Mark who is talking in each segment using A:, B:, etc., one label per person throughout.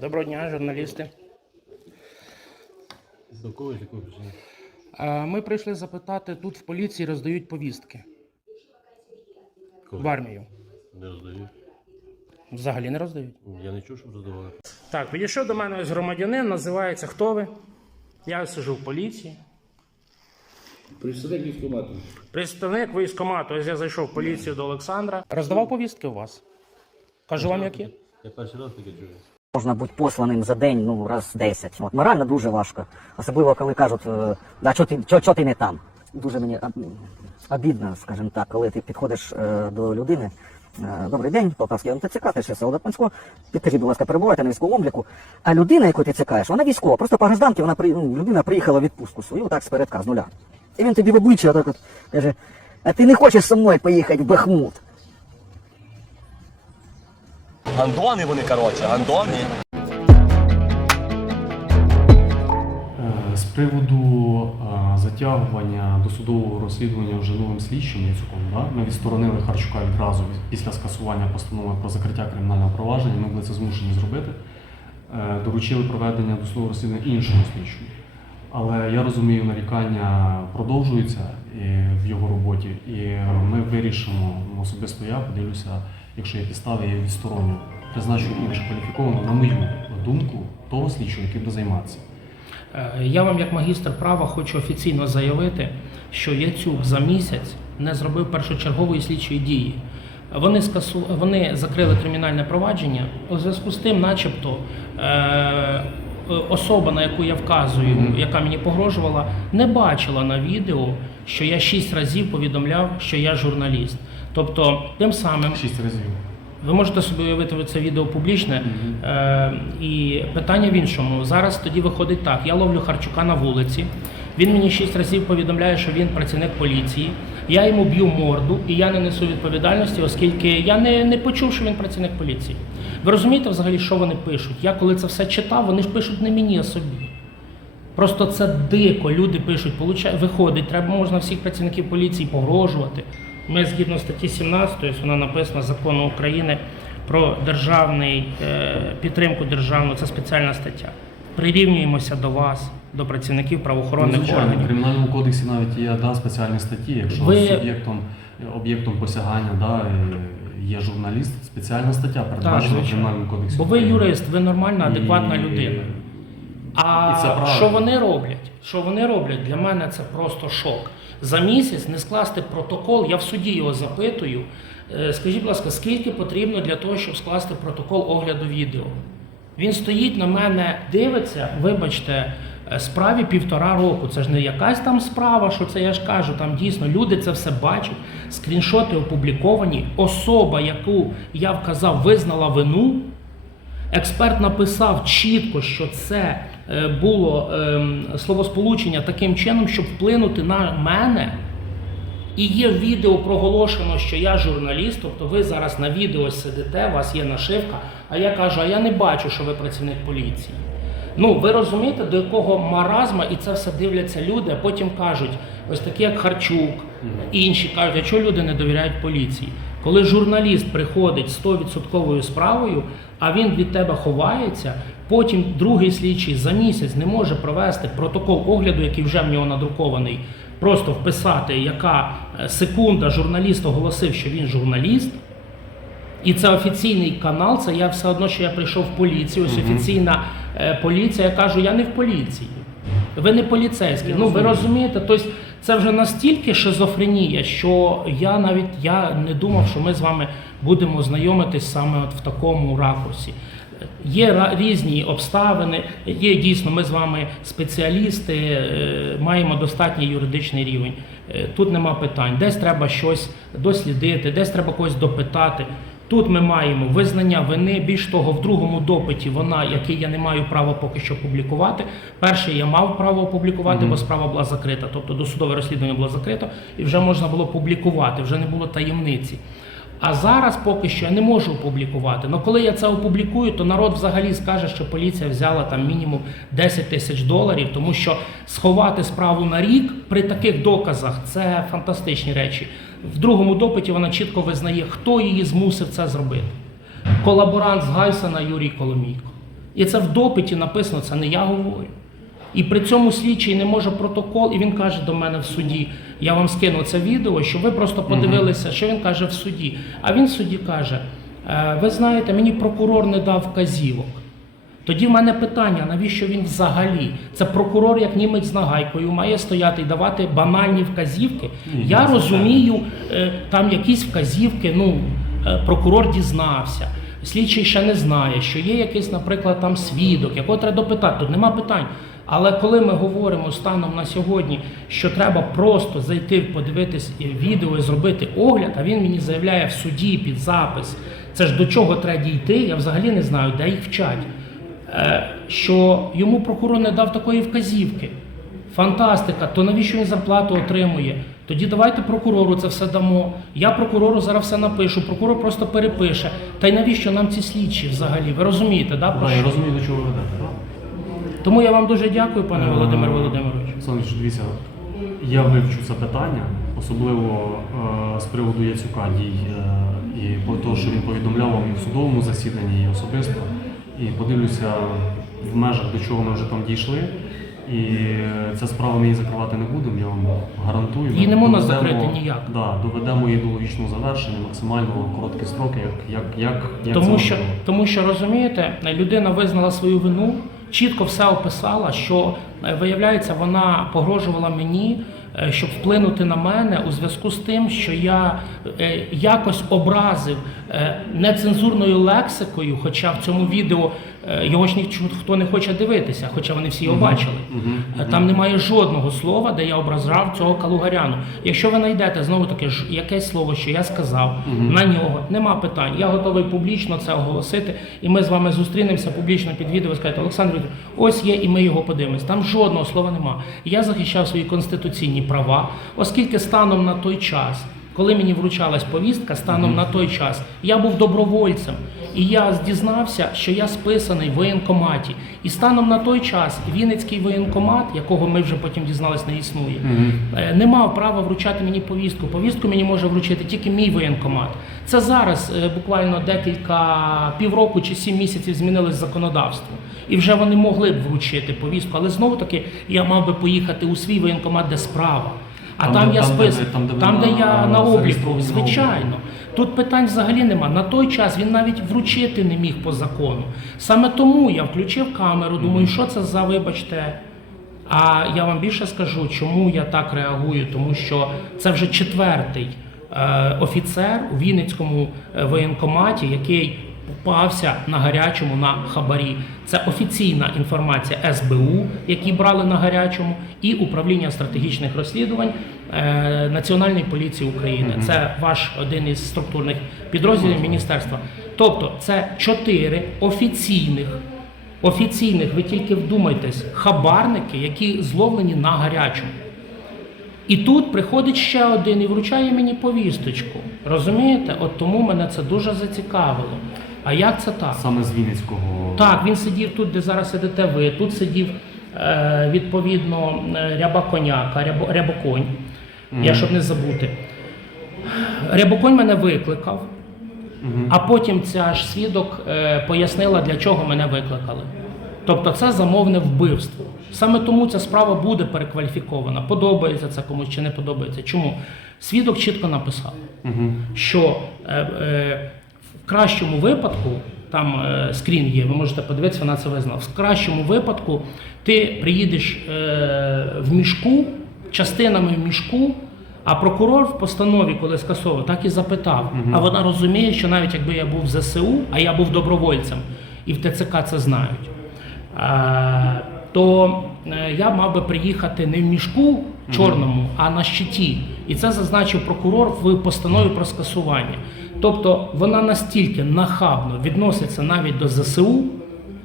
A: Доброго дня, журналісти. До кого якої причини? Е, Ми прийшли запитати, тут в поліції роздають повістки в армію. Не роздають. Взагалі не роздають. Я не чув, щоб роздавали. Так, підійшов до мене ось громадянин, називається Хто ви? Я сижу в поліції.
B: Представник військкомату.
A: Представник військкомату, ось я зайшов в поліцію до Олександра. Роздавав повістки у вас. Кажу вам які? Я перший раз таке чую. Можна бути посланим за день, ну, раз 10. От, морально дуже важко. Особливо, коли кажуть, е, да, чого ти, чо, чо ти не там. Дуже мені обідно, скажімо так, коли ти підходиш е, до людини. е, Добрий день, Полтавський НТЦК, ти ще Солодат Пансько. Підкажіть, будь ласка, перебуваєте на військовому обліку. А людина, яку ти цікаєш, вона військова. Просто по гражданки вона ну, людина приїхала в відпустку свою, так спередка, з нуля. І він тобі в обличчя так от каже, а ти не хочеш зі мною поїхати в Бахмут?
C: Гандони вони, коротше, гандони.
D: Е, З приводу е, затягування досудового розслідування вже новим слідчим Яцуком, да? ми відсторонили Харчука відразу після скасування постанови про закриття кримінального провадження. Ми були це змушені зробити. Е, Доручили проведення досудового розслідування іншому слідчому. Але я розумію, нарікання продовжуються в його роботі, і ми вирішимо ну, особисто я поділюся, якщо є підстави, я відстороню. Призначу більш кваліфіковано, на мою думку, того слідчого, який буде займатися.
A: Е, Я вам, як магістр права, хочу офіційно заявити, що Яцюк за місяць не зробив першочергової слідчої дії. Вони скасу... вони закрили кримінальне провадження у зв'язку з тим, начебто. Е... Особа, на яку я вказую, яка мені погрожувала, не бачила на відео, що я шість разів повідомляв, що я журналіст. Тобто, тим самим Шість разів. ви можете собі уявити це відео публічне. Е, і питання в іншому. Зараз тоді виходить так: я ловлю Харчука на вулиці. Він мені шість разів повідомляє, що він працівник поліції. Я йому б'ю морду, і я не несу відповідальності, оскільки я не, не почув, що він працівник поліції. Ви розумієте взагалі, що вони пишуть? Я коли це все читав, вони ж пишуть не мені, а собі. Просто це дико. Люди пишуть, виходить, треба можна всіх працівників поліції погрожувати. Ми згідно статті 17, тобто вона написана закону України про державний е, підтримку державну, це спеціальна стаття. Прирівнюємося до вас, до працівників правоохоронних звичайно, в
D: кримінальному кодексі навіть є да, спеціальні статті, якщо Ви- суб'єктом об'єктом посягання да, е, є журналіст, спеціальна стаття передбачена в кримінальному кодексі. Бо ви
A: юрист, ви нормальна, адекватна І- людина. А І це що вони роблять? Що вони роблять? Для мене це просто шок. За місяць не скласти протокол, я в суді його запитую. Е, Скажіть, будь ласка, скільки потрібно для того, щоб скласти протокол огляду відео? Він стоїть на мене, дивиться, вибачте, е, справі півтора року. Це ж не якась там справа, що це я ж кажу. Там дійсно люди це все бачать. Скріншоти опубліковані. Особа, яку я вказав, визнала вину. Експерт написав чітко, що це було ем, словосполучення таким чином, щоб вплинути на мене. І є відео проголошено, що я журналіст, тобто ви зараз на відео сидите, у вас є нашивка, а я кажу, а я не бачу, що ви працівник поліції. Ну, ви розумієте, до якого маразма і це все дивляться люди, а потім кажуть, ось такі як Харчук, інші кажуть, а чого люди не довіряють поліції? Коли журналіст приходить з 100% справою, а він від тебе ховається, потім другий слідчий за місяць не може провести протокол огляду, який вже в нього надрукований, просто вписати, яка е, секунда журналіст оголосив, що він журналіст. І це офіційний канал, це я все одно, що я прийшов в поліцію. Ось офіційна е, поліція. Я кажу, я не в поліції. Ви не поліцейські. Ну ви розумієте, тобто це вже настільки шизофренія, що я навіть я не думав, що ми з вами будемо знайомитись саме от в такому ракурсі. Є різні обставини, є дійсно, ми з вами спеціалісти, е, маємо достатній юридичний рівень. Е, Тут нема питань. Десь треба щось дослідити, десь треба когось допитати. Тут ми маємо визнання вини. Більш того, в другому допиті вона, який я не маю права поки що публікувати. Перший я мав право опублікувати, бо справа була закрита. Тобто досудове розслідування було закрито, і вже можна було публікувати, вже не було таємниці. А зараз поки що я не можу опублікувати. Але коли я це опублікую, то народ взагалі скаже, що поліція взяла там мінімум 10 тисяч доларів, тому що сховати справу на рік при таких доказах це фантастичні речі. В другому допиті вона чітко визнає, хто її змусив це зробити. Колаборант з Гайсена Юрій Коломійко. І це в допиті написано, це не я говорю. І при цьому слідчий не може протокол, і він каже до мене в суді: я вам скину це відео, щоб ви просто подивилися, що він каже в суді. А він в суді каже: «Е, ви знаєте, мені прокурор не дав вказівок. Тоді в мене питання, навіщо він взагалі? Це прокурор, як німець з нагайкою, має стояти і давати банальні вказівки. Я розумію, е, там якісь вказівки, ну, е, прокурор дізнався. Слідчий ще не знає, що є якийсь, наприклад, там свідок, якого треба допитати. Тут нема питань. Але коли ми говоримо станом на сьогодні, що треба просто зайти, подивитись відео і зробити огляд, а він мені заявляє в суді під запис, це ж до чого треба дійти, я взагалі не знаю, де їх вчать. Е, Що йому прокурор не дав такої вказівки. Фантастика, то навіщо він зарплату отримує? Тоді давайте прокурору це все дамо. Я прокурору зараз все напишу, прокурор просто перепише. Та й навіщо нам ці слідчі взагалі? Ви розумієте, да? про
D: Да, я що? розумію, до чого ви ведете.
A: Тому я вам дуже дякую, пане Е, Володимир Володимирович.
D: Олександр, дивіться, я вивчу це питання, особливо е, з приводу Яцюка дій е, і по того, що він повідомляв вам і в судовому засіданні, і особисто. І подивлюся в межах, до чого ми вже там дійшли. І е, ця справа ми її закривати не будемо, я вам гарантую. Її
A: не можна закрити ніяк.
D: Да, доведемо її до логічного завершення, максимально короткі строки, як, як, як, як Тому це що,
A: тому що розумієте, людина визнала свою вину, чітко все описала, що е, виявляється, вона погрожувала мені, е, щоб вплинути на мене у зв'язку з тим, що я якось образив нецензурною лексикою, хоча в цьому відео його ж ніхто не хоче дивитися, хоча вони всі його бачили. Е, Там немає жодного слова, де я образав цього калугаряну. Якщо ви знайдете знову таки ж якесь слово, що я сказав на нього, нема питань. Я готовий публічно це оголосити, і ми з вами зустрінемося публічно під відео. Скажете, Олександр, ось є, і ми його подивимось. Там жодного слова нема. Я захищав свої конституційні права, оскільки станом на той час. Коли мені вручалась повістка станом на той час, я був добровольцем, і я дізнався, що я списаний в воєнкоматі. І станом на той час Вінницький воєнкомат, якого ми вже потім дізнались, не існує, е, не мав права вручати мені повістку. Повістку мені може вручити тільки мій воєнкомат. Це зараз е, буквально декілька півроку чи сім місяців змінилось законодавство. І вже вони могли б вручити повістку, але знову таки я мав би поїхати у свій воєнкомат, де справа. А Там, там, де- я там, де спис... там, де там, де на- я на обліку, звичайно. Тут питань взагалі нема. На той час він навіть вручити не міг по закону. Саме тому я включив камеру, думаю, що це за, вибачте. А я вам більше скажу, чому я так реагую, тому що це вже четвертий е, офіцер у Вінницькому е, воєнкоматі, який попався на гарячому на хабарі. Це офіційна інформація СБУ, які брали на гарячому, і управління стратегічних розслідувань е, Національної поліції України. Це ваш один із структурних підрозділів міністерства. Тобто, це чотири офіційних офіційних, ви тільки вдумайтесь, хабарники, які зловлені на гарячому. І тут приходить ще один і вручає мені повісточку. Розумієте? От тому мене це дуже зацікавило. А як це так?
D: Саме з Вінницького.
A: Так, він сидів тут, де зараз сидите ви. Тут сидів е, відповідно е, рябаконяка, рябо, рябоконь. Я щоб не забути. Рябоконь мене викликав, а потім ця ж свідок е, пояснила, для чого мене викликали. Тобто це замовне вбивство. Саме тому ця справа буде перекваліфікована. Подобається це комусь чи не подобається. Чому? Свідок чітко написав, що е, е, кращому випадку, там е, скрін є, ви можете подивитися, вона це визнала. В кращому випадку ти приїдеш е, в мішку, частинами в мішку. А прокурор в постанові, коли скасовував, так і запитав. А вона розуміє, що навіть якби я був в ЗСУ, а я був добровольцем, і в ТЦК це знають, е, то я мав би приїхати не в мішку чорному, а на щиті. І це зазначив прокурор в постанові про скасування. Тобто вона настільки нахабно відноситься навіть до ЗСУ.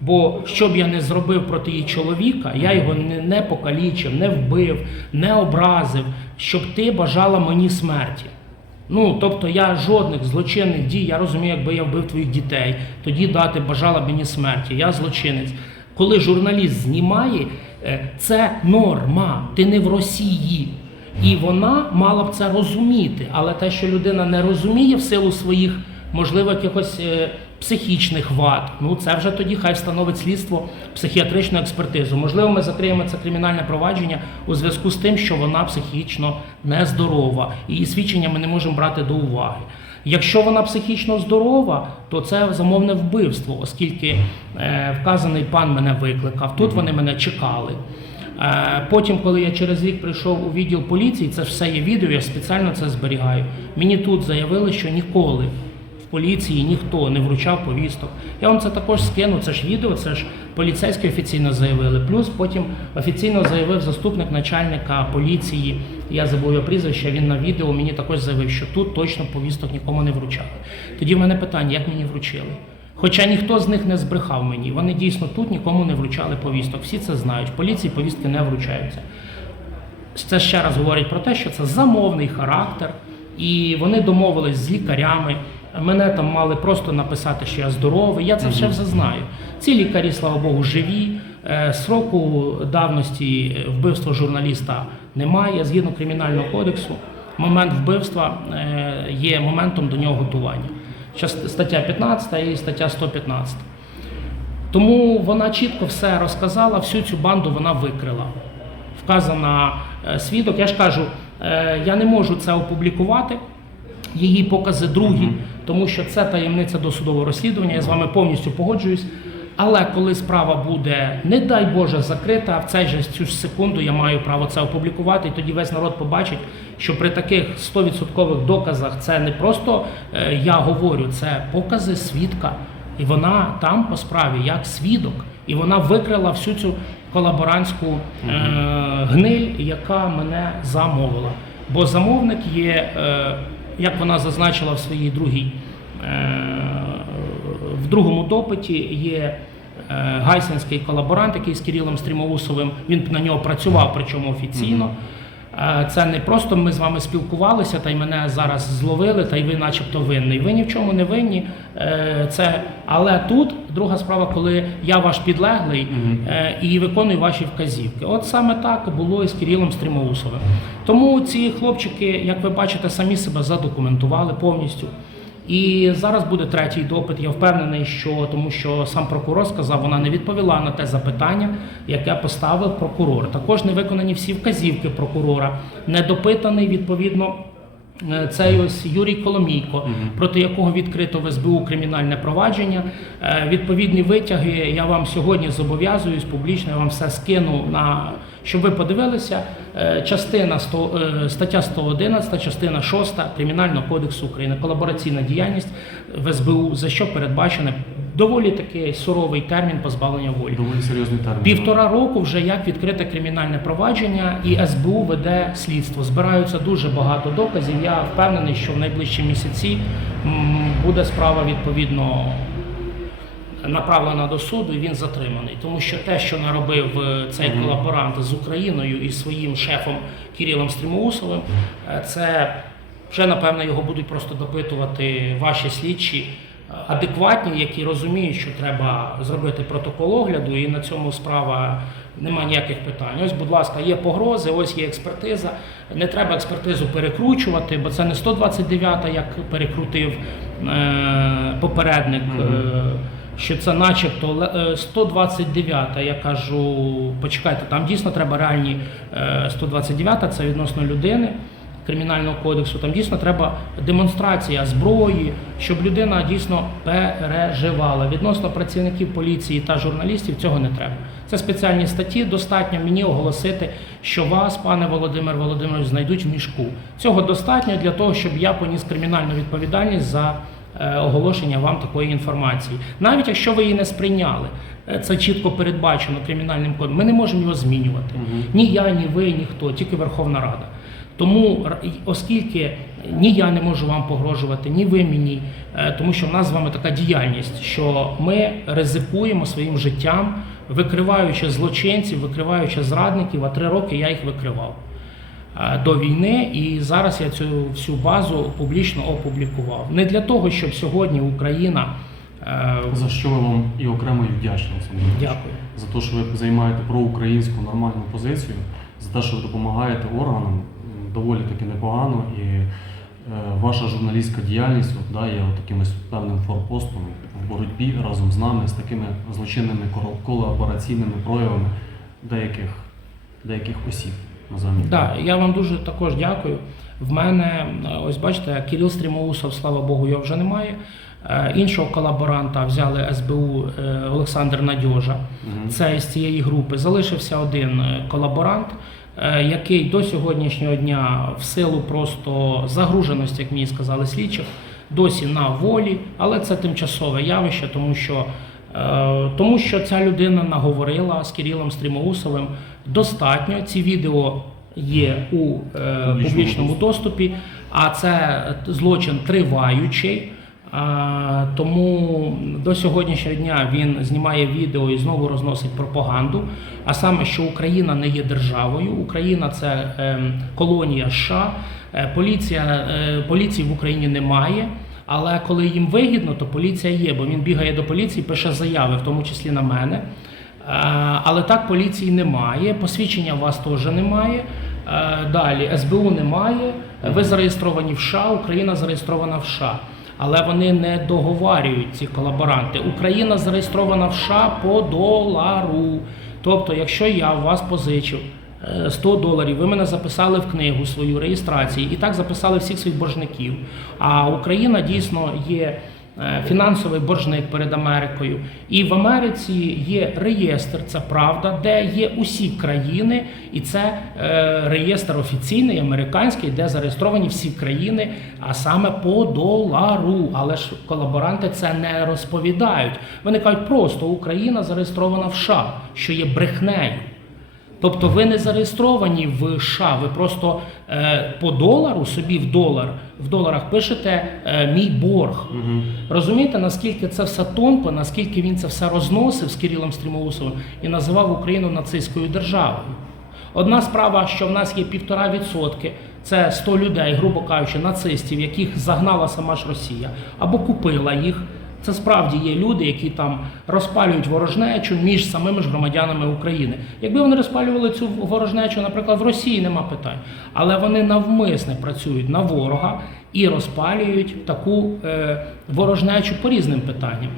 A: Бо що б я не зробив проти її чоловіка, я його не, покалічив, не вбив, не образив, щоб ти бажала мені смерті. Ну, тобто я жодних злочинних дій, я розумію, якби я вбив твоїх дітей, тоді дати бажала мені смерті. Я злочинець. Коли журналіст знімає, е, це норма, ти не в Росії. І вона мала б це розуміти. Але те, що людина не розуміє в силу своїх, можливо, якихось е, психічних вад. Ну це вже тоді хай встановить слідство психіатричну експертизу. Можливо, ми закриємо це кримінальне провадження у зв'язку з тим, що вона психічно нездорова, і свідчення ми не можемо брати до уваги. Якщо вона психічно здорова, то це замовне вбивство, оскільки е, вказаний пан мене викликав. Тут вони мене чекали. Е, Потім, коли я через рік прийшов у відділ поліції, це все є відео, я спеціально це зберігаю. Мені тут заявили, що ніколи в поліції ніхто не вручав повісток. Я вам це також скину, це ж відео, це ж поліцейські офіційно заявили. Плюс потім офіційно заявив заступник начальника поліції. Я забув його прізвище, він на відео мені також заявив, що тут точно повісток нікому не вручали. Тоді в мене питання, як мені вручили? Хоча ніхто з них не збрехав мені. Вони дійсно тут нікому не вручали повісток. Всі це знають. Поліції повістки не вручаються. Це ще раз говорить про те, що це замовний характер, і вони домовились з лікарями. Мене там мали просто написати, що я здоровий. Я це все все знаю. Ці лікарі, слава Богу, живі. Е, Сроку давності вбивства журналіста немає. Згідно кримінального кодексу, момент вбивства е, є моментом до нього готування. Стаття 15 і стаття 115. Тому вона чітко все розказала, всю цю банду вона викрила. Вказана е, свідок. Я ж кажу, е, я не можу це опублікувати, її покази другі, тому що це таємниця досудового розслідування. Я з вами повністю погоджуюсь. Але коли справа буде, не дай Боже, закрита, в цей же цю ж секунду я маю право це опублікувати, і тоді весь народ побачить, що при таких 100% доказах це не просто е, я говорю, це покази свідка. І вона там по справі як свідок, і вона викрила всю цю колаборантську е, гниль, яка мене замовила. Бо замовник є, е, як вона зазначила в своїй другій, е, в другому допиті, є е, гайсинський колаборант, який з Кирилом Стрімоусовим. Він на нього працював, причому офіційно. Е, Це не просто ми з вами спілкувалися, та й мене зараз зловили, та й ви, начебто, винний. Ви ні в чому не винні. Е, Це але тут друга справа, коли я ваш підлеглий е, і виконую ваші вказівки. От саме так було і з Кирилом Стрімоусовим. Тому ці хлопчики, як ви бачите, самі себе задокументували повністю. І зараз буде третій допит. Я впевнений, що тому що сам прокурор сказав, вона не відповіла на те запитання, яке поставив прокурор. Також не виконані всі вказівки прокурора, не допитаний відповідно. Е, Цей ось Юрій Коломійко, проти якого відкрито в СБУ кримінальне провадження. Е, Відповідні витяги я вам сьогодні зобов'язуюсь публічно. Я вам все скину на щоб ви подивилися. Е, Частина 100, е, стаття 111, частина 6 Кримінального кодексу України, колабораційна діяльність в СБУ, за що передбачене доволі такий суровий термін позбавлення волі. Доволі
D: серйозний термін.
A: Півтора року вже як відкрите кримінальне провадження, і СБУ веде слідство. Збираються дуже багато доказів. Я впевнений, що в найближчі місяці буде справа відповідно направлена до суду, і він затриманий. Тому що те, що наробив е, цей колаборант з Україною і своїм шефом Кирилом Стрімоусовим, е, це вже напевно його будуть просто допитувати ваші слідчі. Е, Адекватні, які розуміють, що треба зробити протокол огляду, і на цьому справа немає ніяких питань. Ось, будь ласка, є погрози, ось є експертиза. Не треба експертизу перекручувати, бо це не 129, як перекрутив е, попередник. е, що це начебто ле- е, 129, я кажу, почекайте, там дійсно треба реальні е, 129, це відносно людини. Кримінального кодексу, там дійсно треба демонстрація зброї, щоб людина дійсно переживала. Відносно працівників поліції та журналістів цього не треба. Це спеціальні статті. Достатньо мені оголосити, що вас, пане Володимир Володимирович, знайдуть в мішку. Цього достатньо для того, щоб я поніс кримінальну відповідальність за е, оголошення вам такої інформації. Навіть якщо ви її не сприйняли, е, це чітко передбачено кримінальним кодом. Ми не можемо його змінювати. Ні я, ні ви, ніхто, тільки Верховна Рада. Тому, оскільки ні я не можу вам погрожувати, ні ви мені, е, тому що в нас з вами така діяльність, що ми ризикуємо своїм життям, викриваючи злочинців, викриваючи зрадників, а три роки я їх викривав е, до війни, і зараз я цю всю базу публічно опублікував. Не для того, щоб сьогодні Україна.
D: е, За що ми вам і окремо і вдячні, Олександр Дякую. За те, що ви займаєте проукраїнську нормальну позицію, за те, що ви допомагаєте органам доволі таки непогано. І е, ваша журналістська діяльність от, да, є от таким певним форпостом, в боротьбі разом з нами з такими злочинними колабораційними проявами деяких, деяких осіб.
A: Так, я вам дуже також дякую. В мене, е, ось бачите, Кирил Стрімоусов, слава Богу, його вже немає. Е, Іншого колаборанта взяли СБУ Олександр Надьожа. Це з цієї групи. Залишився один колаборант, який до сьогоднішнього дня в силу просто загруженості, як мені сказали слідчих, досі на волі, але це тимчасове явище, тому що, е, тому що ця людина наговорила з Кирилом Стрімоусовим достатньо. Ці відео є у е, публічному доступі, а це злочин триваючий. А, тому до сьогоднішнього дня він знімає відео і знову розносить пропаганду. А саме, що Україна не є державою, Україна це ем, колонія США, Е, поліція, е, поліції в Україні немає. Але коли їм вигідно, то поліція є, бо він бігає до поліції, пише заяви, в тому числі на мене. Е, Але так поліції немає, посвідчення у вас теж немає. Е, Далі СБУ немає. Ви зареєстровані в США, Україна зареєстрована в США. Але вони не договарюють ці колаборанти. Україна зареєстрована в США по долару. Тобто, якщо я у вас позичив е, 100 доларів, ви мене записали в книгу свою реєстрацію і так записали всіх своїх боржників. А Україна дійсно є е, фінансовий боржник перед Америкою. І в Америці є реєстр, це правда, де є усі країни, і це е, реєстр офіційний, американський, де зареєстровані всі країни, а саме по долару. Але ж колаборанти це не розповідають. Вони кажуть, просто Україна зареєстрована в США, що є брехнею. Тобто ви не зареєстровані в США, ви просто е, по долару собі в долар в доларах пишете е, мій борг. Розумієте, наскільки це все тонко, наскільки він це все розносив з Кирилом Стрімоусовим і називав Україну нацистською державою. Одна справа, що в нас є півтора відсотки, це 100 людей, грубо кажучи, нацистів, яких загнала сама ж Росія, або купила їх. Це справді є люди, які там розпалюють ворожнечу між самими ж громадянами України. Якби вони розпалювали цю ворожнечу, наприклад, в Росії нема питань, але вони навмисне працюють на ворога і розпалюють таку е, ворожнечу по різним питанням.